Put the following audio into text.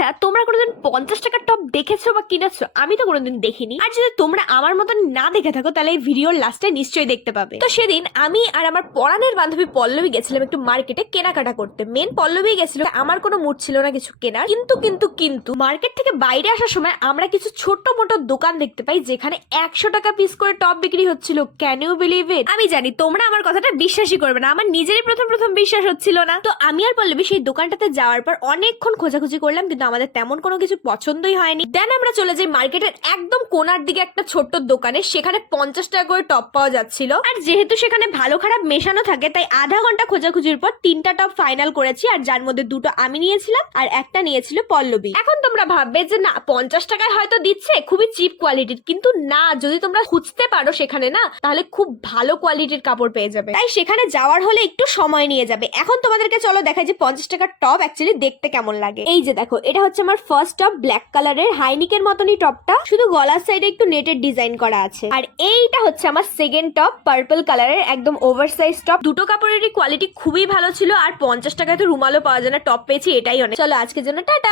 আচ্ছা, তোমরা কোনোদিন 50 টাকার টপ দেখেছো বা কিনেছো? আমি তো কোনোদিন দেখিনি। আর যদি তোমরা আমার মতন না দেখে থাকো তাহলে এই ভিডিওর লাস্টে নিশ্চয়ই দেখতে পাবে। তো সেদিন আমি আর আমার পরানের বান্ধবী পল্লবী গেছিলাম একটু মার্কেটে কেনাকাটা করতে। মেন পল্লবী গেছিল, আমার কোনো মুড ছিল না কিছু কেনার। কিন্তু মার্কেট থেকে বাইরে আসার সময় আমরা কিছু ছোট মোটো দোকান দেখতে পাই যেখানে 100 টাকা পিস করে টপ বিক্রি হচ্ছিল। Can you believe it? আমি জানি তোমরা আমার কথাটা বিশ্বাসই করবে না, আমার নিজেরই প্রথম বিশ্বাস হচ্ছিল না। তো আমি আর পল্লবী সেই দোকানটাতে যাওয়ার পর অনেকক্ষণ খোঁজাখুঁজি করলাম, কিন্তু আমাদের তেমন কোনো কিছু পছন্দই হয়নি। দেন আমরা চলে যাই মার্কেটের একদম কোনার দিকে একটা ছোট্ট দোকানে, সেখানে 50 টাকা করে টপ পাওয়া যাচ্ছিল। আর যেহেতু সেখানে ভালো খারাপ মেশানো থাকে, তাই আধা ঘন্টা খোঁজাখুঁজির পর 3টা টপ ফাইনাল করেছি, আর যার মধ্যে 2টো আমি নিয়েছিলাম আর একটা নিয়েছিল পল্লবী। এখন তোমরা ভাববে যে না, 50 টাকায় হয়তো দিচ্ছে, খুবই চিপ কোয়ালিটির, কিন্তু না, যদি তোমরা খুঁজতে পারো সেখানে না, তাহলে খুব ভালো কোয়ালিটির কাপড় পেয়ে যাবে। তাই সেখানে যাওয়ার হলে একটু সময় নিয়ে যাবে। এখন তোমাদেরকে চলো দেখাই যে 50 টাকার টপ অ্যাকচুয়ালি দেখতে কেমন লাগে। এই যে দেখো, এটা হচ্ছে আমার ফার্স্ট টপ, ব্ল্যাক কালারের হাইনিকের মতনই টপটা, শুধু গলার সাইডে একটু নেটের ডিজাইন করা আছে। আর এইটা হচ্ছে আমার সেকেন্ড টপ, পার্পল কালারের, একদম ওভারসাইজ টপ। দুটো কাপড়েরই কোয়ালিটি খুবই ভালো ছিল, আর 50 টাকায় তো রুমালও পাওয়া যায় না, টপ পেয়েছি এটাই অনেক। চলো আজকের জন্য টাটা।